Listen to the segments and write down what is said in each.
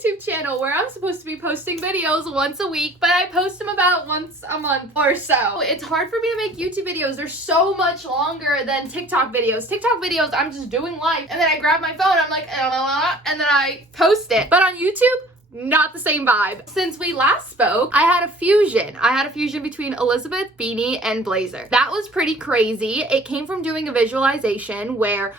YouTube channel where I'm supposed to be posting videos once a week, but I post them about once a month or so. It's hard for me to make YouTube videos. They're so much longer than TikTok videos. TikTok videos, I'm just doing life, and then I grab my phone, I'm like, and then I post it. But on YouTube, not the same vibe. Since we last spoke, I had a fusion. Between Elizabeth, Beanie, and Blazer. That was pretty crazy. It came from doing a visualization where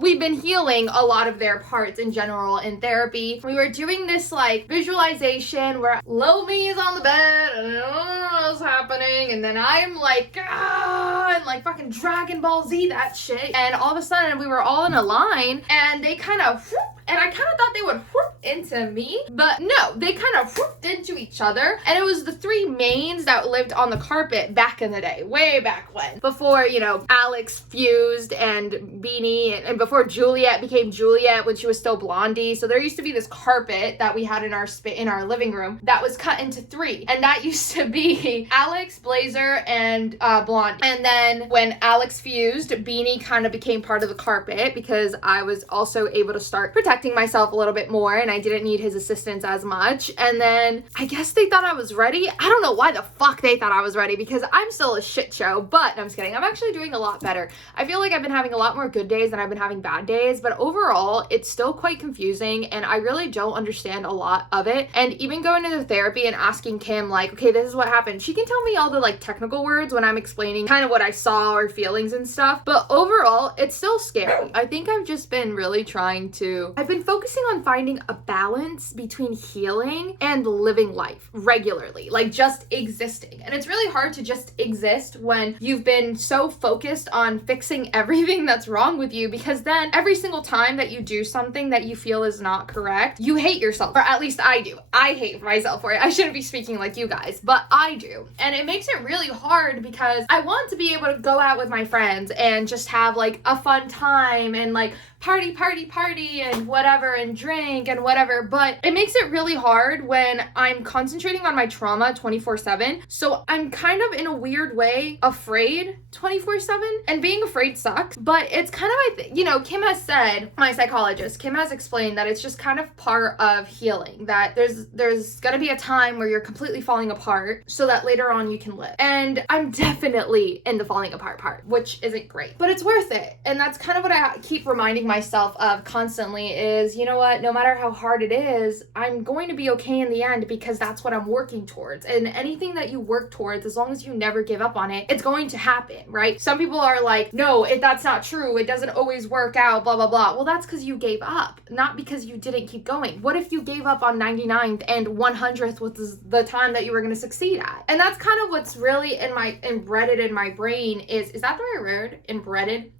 we've been healing a lot of their parts in general in therapy. We were doing this like visualization where low me is on the bed and I don't know what's happening, and then I'm like, and like fucking Dragon Ball Z that shit. And all of a sudden we were all in a line and they kind of and I kind of thought they would whoop into me, but no, they kind of whooped into each other. And it was the three mains that lived on the carpet back in the day, way back when, before, you know, Alex fused and Beanie, and before Juliet became Juliet when she was still Blondie. So there used to be this carpet that we had in our living room that was cut into three, and that used to be Alex, Blazer, and Blondie. And then when Alex fused, Beanie kind of became part of the carpet because I was also able to start protecting myself a little bit more and I didn't need his assistance as much. And then I guess they thought I was ready. I don't know why the fuck they thought I was ready because I'm still a shit show, but I'm just kidding. I'm actually doing a lot better. I feel like I've been having a lot more good days than I've been having bad days, but overall it's still quite confusing and I really don't understand a lot of it. And even going into therapy and asking Kim like, okay, this is what happened. She can tell me all the like technical words when I'm explaining kind of what I saw or feelings and stuff, but overall it's still scary. I think I've just been really I've been focusing on finding a balance between healing and living life regularly, like just existing. And it's really hard to just exist when you've been so focused on fixing everything that's wrong with you, because then every single time that you do something that you feel is not correct, you hate yourself, or at least I do. I hate myself for it. I shouldn't be speaking like you guys, but I do. And it makes it really hard because I want to be able to go out with my friends and just have like a fun time and like party and whatever and drink and whatever, but it makes it really hard when I'm concentrating on my trauma 24/7. So I'm kind of in a weird way afraid 24/7, and being afraid sucks, but it's kind of like, you know, Kim has said, my psychologist, Kim has explained that it's just kind of part of healing, that there's gonna be a time where you're completely falling apart so that later on you can live. And I'm definitely in the falling apart part, which isn't great, but it's worth it. And that's kind of what I keep reminding myself of constantly is, you know what, no matter how hard it is, I'm going to be okay in the end because that's what I'm working towards. And anything that you work towards, as long as you never give up on it, it's going to happen, right? Some people are like, no, that's not true. It doesn't always work out, blah, blah, blah. Well, that's because you gave up, not because you didn't keep going. What if you gave up on 99th and 100th was the time that you were going to succeed at? And that's kind of what's really embedded in my brain is that the right word? Embedded?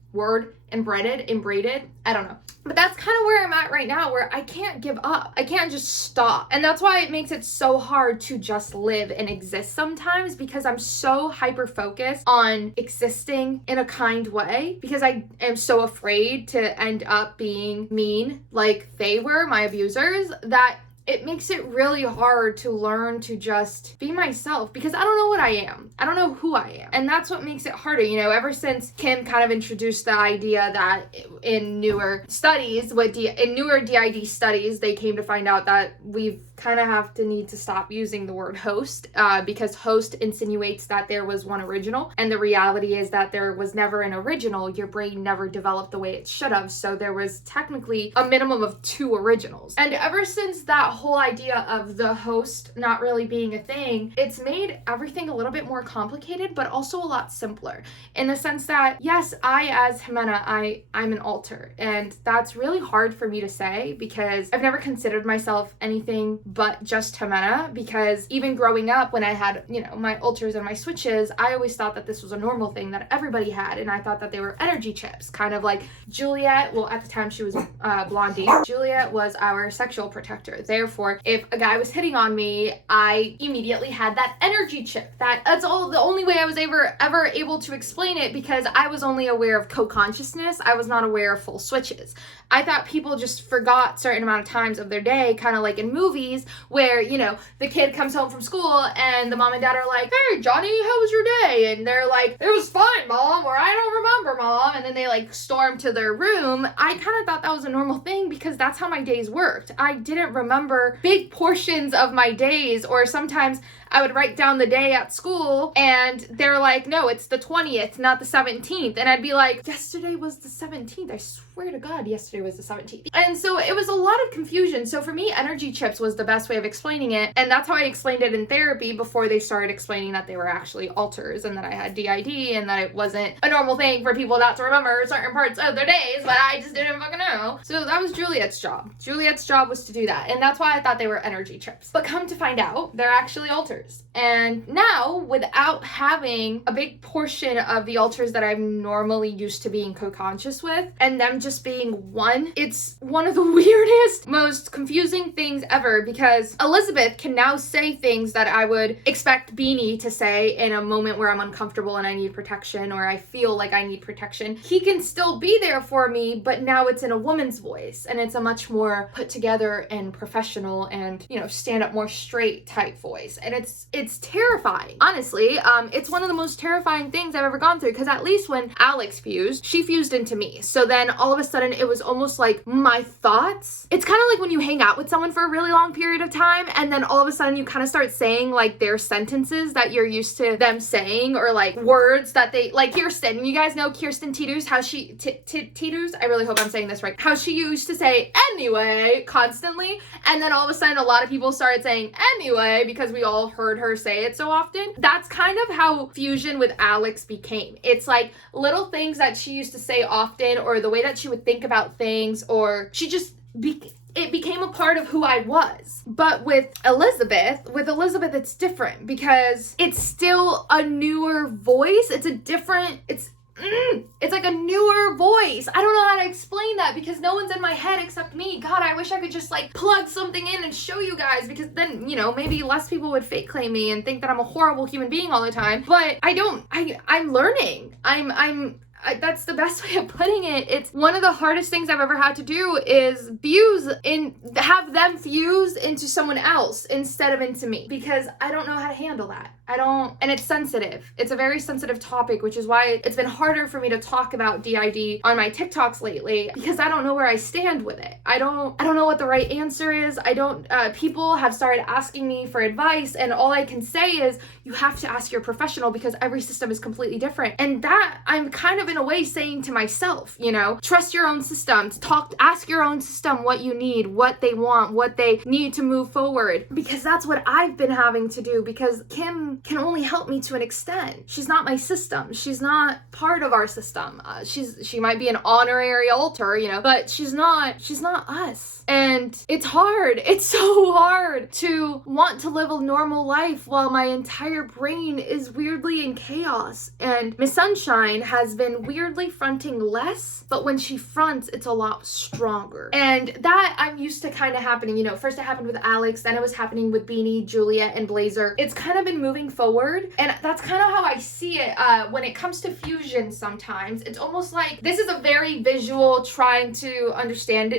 I don't know. But that's kind of where I'm at right now, where I can't give up. I can't just stop. And that's why it makes it so hard to just live and exist sometimes, because I'm so hyper-focused on existing in a kind way, because I am so afraid to end up being mean like they were, my abusers, that it makes it really hard to learn to just be myself, because I don't know what I am. I don't know who I am. And that's what makes it harder. You know, ever since Kim kind of introduced the idea that in newer studies, in newer DID studies, they came to find out that we've kind of need to stop using the word host because host insinuates that there was one original. And the reality is that there was never an original. Your brain never developed the way it should have. So there was technically a minimum of 2 originals. And ever since that whole idea of the host not really being a thing, it's made everything a little bit more complicated, but also a lot simpler, in the sense that, yes, I as Jimena, I'm an alter, and that's really hard for me to say because I've never considered myself anything but just Jimena, because even growing up when I had, you know, my alters and my switches, I always thought that this was a normal thing that everybody had, and I thought that they were energy chips, kind of like Juliet. Well, at the time she was Blondie. Juliet was our sexual protector. Therefore, if a guy was hitting on me, I immediately had that energy chip. That's all the only way I was ever able to explain it, because I was only aware of co-consciousness. I was not aware of full switches. I thought people just forgot certain amount of times of their day, kind of like in movies where, you know, the kid comes home from school and the mom and dad are like, hey, Johnny, how was your day? And they're like, it was fine, Mom, or I don't remember, Mom. And then they like storm to their room. I kind of thought that was a normal thing because that's how my days worked. I didn't remember remember big portions of my days, or sometimes I would write down the day at school and they're like, no, it's the 20th, not the 17th. And I'd be like, yesterday was the 17th. I swear to God, yesterday was the 17th. And so it was a lot of confusion. So for me, energy chips was the best way of explaining it. And that's how I explained it in therapy before they started explaining that they were actually alters and that I had DID and that it wasn't a normal thing for people not to remember certain parts of their days, but I just didn't fucking know. So that was Juliet's job. Juliet's job was to do that. And that's why I thought they were energy chips. But come to find out, they're actually alters. And now, without having a big portion of the alters that I'm normally used to being co-conscious with, and them just being one, it's one of the weirdest, most confusing things ever, because Elizabeth can now say things that I would expect Beanie to say in a moment where I'm uncomfortable and I need protection, or I feel like I need protection. He can still be there for me, but now it's in a woman's voice, and it's a much more put together and professional and, you know, stand up more straight type voice. And it's terrifying. Honestly, it's one of the most terrifying things I've ever gone through, because at least when Alex fused, she fused into me. So then all of a sudden it was almost like my thoughts. It's kind of like when you hang out with someone for a really long period of time and then all of a sudden you kind of start saying like their sentences that you're used to them saying, or like words that they, like Kirsten. You guys know Kirsten Titus, how she, Titus? I really hope I'm saying this right. How she used to say anyway constantly, and then all of a sudden a lot of people started saying anyway because we all heard her say it so often. That's kind of how fusion with Alex became. It's like little things that she used to say often, or the way that she would think about things, or she just it became a part of who I was. But with Elizabeth, it's different because it's still a newer voice. It's a different, it's like a newer voice. I don't know how to explain that because no one's in my head except me. God, I wish I could just like plug something in and show you guys, because then, you know, maybe less people would fake claim me and think that I'm a horrible human being all the time. But I don't, I'm learning. That's the best way of putting it. It's one of the hardest things I've ever had to do is have them fuse into someone else instead of into me, because I don't know how to handle that. And it's sensitive. It's a very sensitive topic, which is why it's been harder for me to talk about DID on my TikToks lately, because I don't know where I stand with it. I don't know what the right answer is. People have started asking me for advice, and all I can say is you have to ask your professional, because every system is completely different. And that I'm kind of in a way saying to myself, you know, trust your own system, ask your own system what you need, what they want, what they need to move forward, because that's what I've been having to do, because Kim can only help me to an extent. She's not my system. She's not part of our system. She might be an honorary alter, you know, but she's not us. And it's hard. It's so hard to want to live a normal life while my entire brain is weirdly in chaos. And Miss Sunshine has been weirdly fronting less, but when she fronts, it's a lot stronger. And that I'm used to kind of happening. You know, first it happened with Alex, then it was happening with Beanie, Juliet, and Blazer. It's kind of been moving forward, and that's kind of how I see it when it comes to fusion sometimes. It's almost like this is a very visual, trying to understand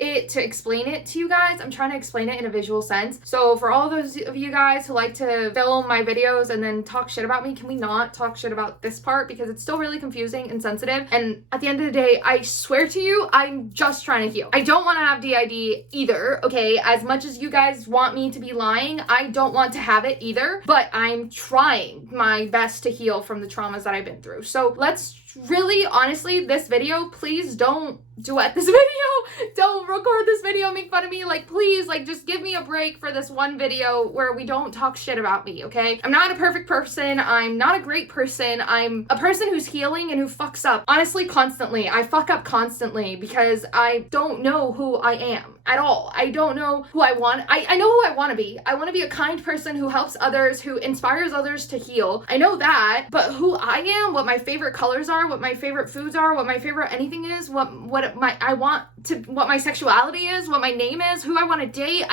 it to explain it to you guys. I'm trying to explain it in a visual sense. So for all those of you guys who like to film my videos and then talk shit about me, can we not talk shit about this part, because it's still really confusing and sensitive. And at the end of the day, I swear to you, I'm just trying to heal. I don't want to have DID either, okay? As much as you guys want me to be lying, I don't want to have it either, but I'm trying my best to heal from the traumas that I've been through. So let's really, honestly, this video, please don't duet this video. Don't record this video, make fun of me. Like, please, like, just give me a break for this one video where we don't talk shit about me, okay? I'm not a perfect person. I'm not a great person. I'm a person who's healing and who fucks up. Honestly, constantly. I fuck up constantly because I don't know who I am at all. I don't know who I want. I know who I want to be. I want to be a kind person who helps others, who inspires others to heal. I know that, but who I am, what my favorite colors are, what my favorite foods are, what my favorite anything is, what my sexuality is, what my name is, who I want to date,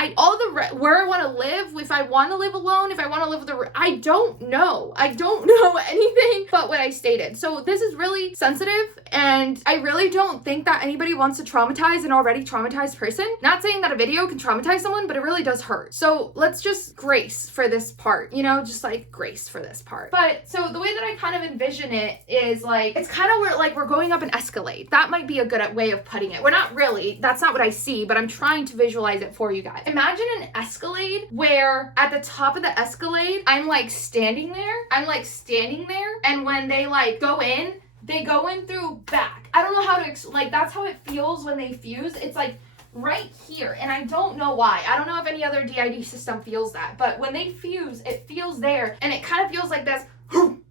where I want to live, if I want to live alone, if I want to live with I don't know. I don't know anything but what I stated. So this is really sensitive And I really don't think that anybody wants to traumatize an already traumatized person. Not saying that a video can traumatize someone, but it really does hurt. So let's just grace for this part, you know, just like grace for this part. But so the way that I kind of envision it is like, it's kind of where like we're going up an escalade. That might be a good way of putting it. We're not really, that's not what I see, but I'm trying to visualize it for you guys. Imagine an escalade where at the top of the escalade, I'm like standing there. And when they like go in, they go in through back. I don't know how to, like that's how it feels when they fuse. It's like right here, and I don't know why. I don't know if any other DID system feels that, but when they fuse, it feels there, and it kind of feels like this.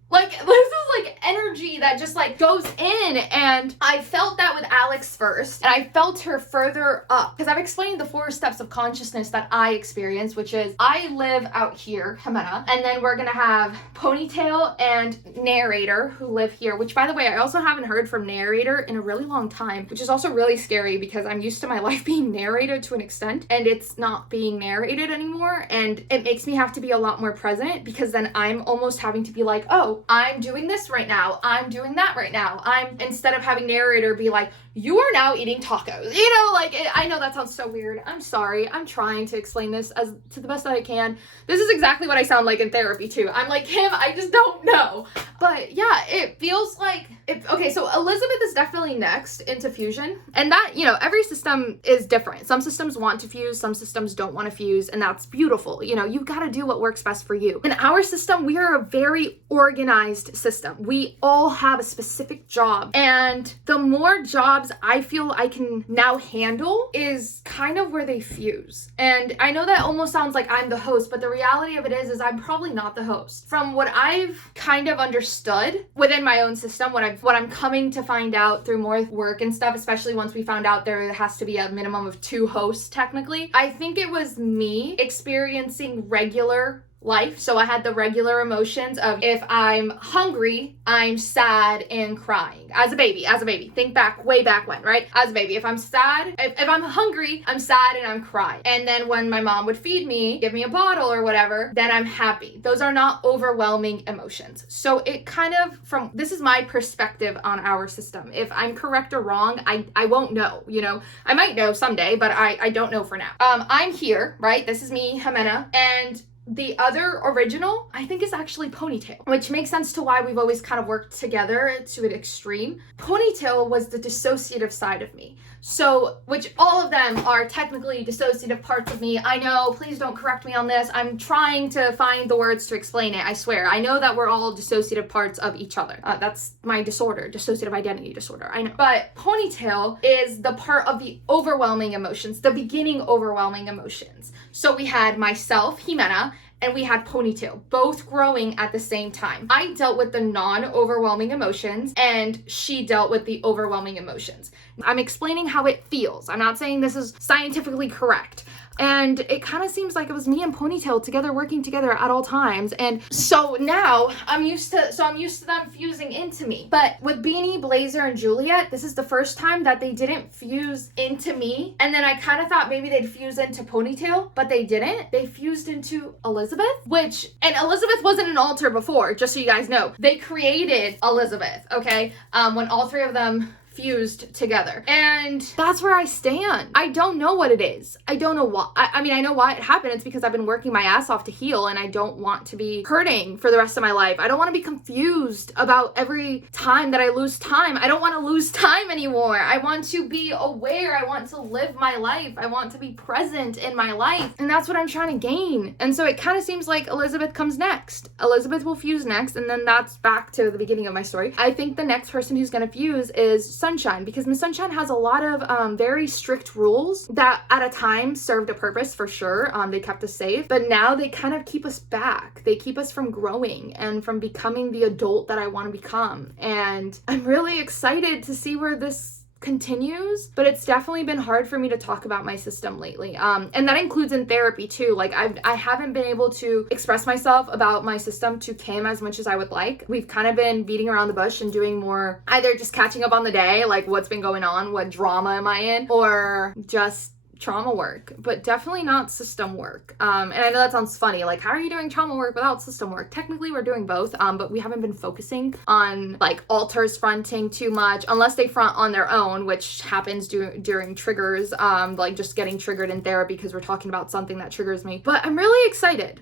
Like, this is like energy that just like goes in, and I felt that with Alex first, and I felt her further up, because I've explained the 4 steps of consciousness that I experience, which is I live out here, Jimena, and then we're gonna have Ponytail and Narrator who live here, which by the way, I also haven't heard from Narrator in a really long time, which is also really scary because I'm used to my life being narrated to an extent, and it's not being narrated anymore, and it makes me have to be a lot more present, because then I'm almost having to be like, oh, I'm doing this right now. I'm doing that right now. Instead of having Narrator be like, you are now eating tacos. You know, like, I know that sounds so weird. I'm sorry. I'm trying to explain this as to the best that I can. This is exactly what I sound like in therapy too. I'm like, Kim, I just don't know. But yeah, it feels like, okay, so Elizabeth is definitely next into fusion. And that, you know, every system is different. Some systems want to fuse, some systems don't want to fuse, and that's beautiful. You know, you got to do what works best for you. In our system, we are a very organized system. We all have a specific job. And the more jobs I feel I can now handle is kind of where they fuse. And I know that almost sounds like I'm the host, but the reality of it is I'm probably not the host. From what I've kind of understood within my own system, what I'm coming to find out through more work and stuff, especially once we found out there has to be a minimum of 2 hosts technically, I think it was me experiencing regular life. So I had the regular emotions of if I'm hungry, I'm sad and crying. As a baby. Think back, way back when, right? As a baby, if I'm sad, if I'm hungry, I'm sad and I'm crying. And then when my mom would feed me, give me a bottle or whatever, then I'm happy. Those are not overwhelming emotions. So it kind of, this is my perspective on our system. If I'm correct or wrong, I won't know, you know? I might know someday, but I don't know for now. I'm here, right? This is me, Jimena, and the other original, I think, is actually Ponytail, which makes sense to why we've always kind of worked together to an extreme. Ponytail was the dissociative side of me. So, which all of them are technically dissociative parts of me. I know, please don't correct me on this. I'm trying to find the words to explain it, I swear. I know that we're all dissociative parts of each other. That's my disorder, dissociative identity disorder, I know. But Ponytail is the part of the overwhelming emotions, the beginning overwhelming emotions. So we had myself, Jimena, and we had Ponytail, both growing at the same time. I dealt with the non-overwhelming emotions, and she dealt with the overwhelming emotions. I'm explaining how it feels. I'm not saying this is scientifically correct. And it kind of seems like it was me and Ponytail together, working together at all times. And so now I'm used to them fusing into me. But with Beanie, Blazer, and Juliet, this is the first time that they didn't fuse into me. And then I kind of thought maybe they'd fuse into Ponytail, but they didn't. They fused into Elizabeth, and Elizabeth wasn't an alter before, just so you guys know. They created Elizabeth, okay? When all 3 of them fused together. And that's where I stand. I don't know what it is. I don't know why. I mean, I know why it happened. It's because I've been working my ass off to heal, and I don't want to be hurting for the rest of my life. I don't want to be confused about every time that I lose time. I don't want to lose time anymore. I want to be aware. I want to live my life. I want to be present in my life. And that's what I'm trying to gain. And so it kind of seems like Elizabeth comes next. Elizabeth will fuse next, and then that's back to the beginning of my story. I think the next person who's going to fuse is Sunshine, because Miss Sunshine has a lot of very strict rules that at a time served a purpose for sure. They kept us safe, but now they kind of keep us back. They keep us from growing and from becoming the adult that I want to become. And I'm really excited to see where this continues, but it's definitely been hard for me to talk about my system lately. And that includes in therapy too. Like I haven't been able to express myself about my system to Kim as much as I would like. We've kind of been beating around the bush and doing more, either just catching up on the day, like what's been going on, what drama am I in, or just trauma work, but definitely not system work. And I know that sounds funny, like, how are you doing trauma work without system work? Technically, we're doing both, but we haven't been focusing on, like, alters fronting too much, unless they front on their own, which happens during triggers, like just getting triggered in therapy because we're talking about something that triggers me. But I'm really excited.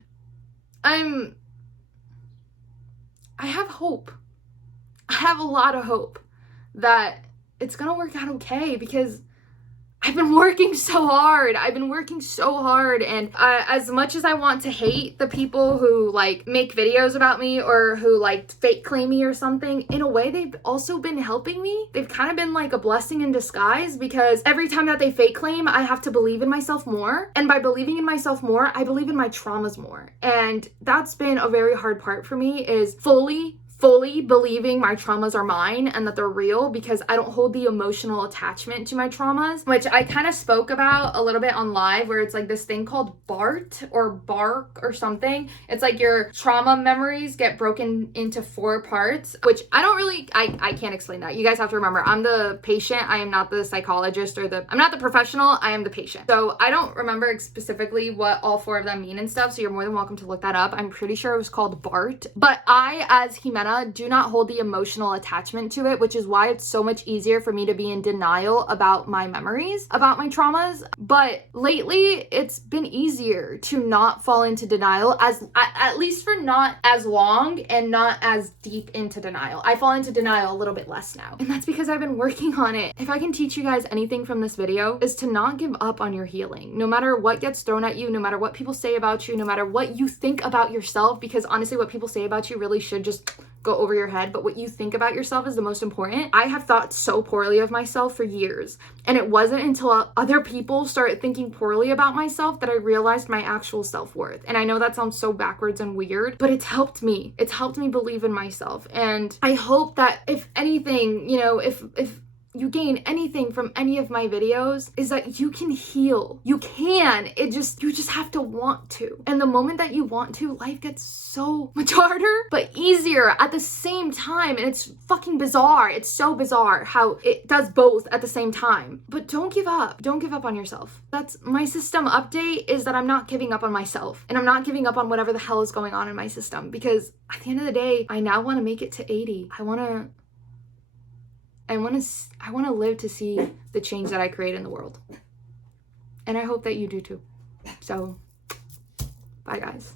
I have hope. I have a lot of hope that it's gonna work out okay, because I've been working so hard. And as much as I want to hate the people who, like, make videos about me or who, like, fake claim me or something, in a way, they've also been helping me. They've kind of been like a blessing in disguise, because every time that they fake claim, I have to believe in myself more. And by believing in myself more, I believe in my traumas more. And that's been a very hard part for me, is fully believing my traumas are mine and that they're real, because I don't hold the emotional attachment to my traumas, which I kind of spoke about a little bit on live, where it's like this thing called BART or BARC or something. It's like your trauma memories get broken into 4 parts, which I don't really, I can't explain that. You guys have to remember, I'm the patient. I am not the psychologist, or I'm not the professional. I am the patient. So I don't remember specifically what all 4 of them mean and stuff. So you're more than welcome to look that up. I'm pretty sure it was called BART, but I, as Jimena, do not hold the emotional attachment to it, which is why it's so much easier for me to be in denial about my memories, about my traumas. But lately, it's been easier to not fall into denial, at least for not as long and not as deep into denial. I fall into denial a little bit less now, and that's because I've been working on it. If I can teach you guys anything from this video, is to not give up on your healing, no matter what gets thrown at you, no matter what people say about you, no matter what you think about yourself, because honestly, what people say about you really should just go over your head, but what you think about yourself is the most important. I have thought so poorly of myself for years, and it wasn't until other people started thinking poorly about myself that I realized my actual self-worth. And I know that sounds so backwards and weird, but it's helped me. It's helped me believe in myself. And I hope that if anything, you know, if you gain anything from any of my videos, is that you can heal. You can. You just have to want to. And the moment that you want to, life gets so much harder, but easier at the same time. And it's fucking bizarre. It's so bizarre how it does both at the same time. But don't give up. Don't give up on yourself. That's my system update, is that I'm not giving up on myself. And I'm not giving up on whatever the hell is going on in my system. Because at the end of the day, I now want to make it to 80. I want to live to see the change that I create in the world. And I hope that you do too. So, bye guys.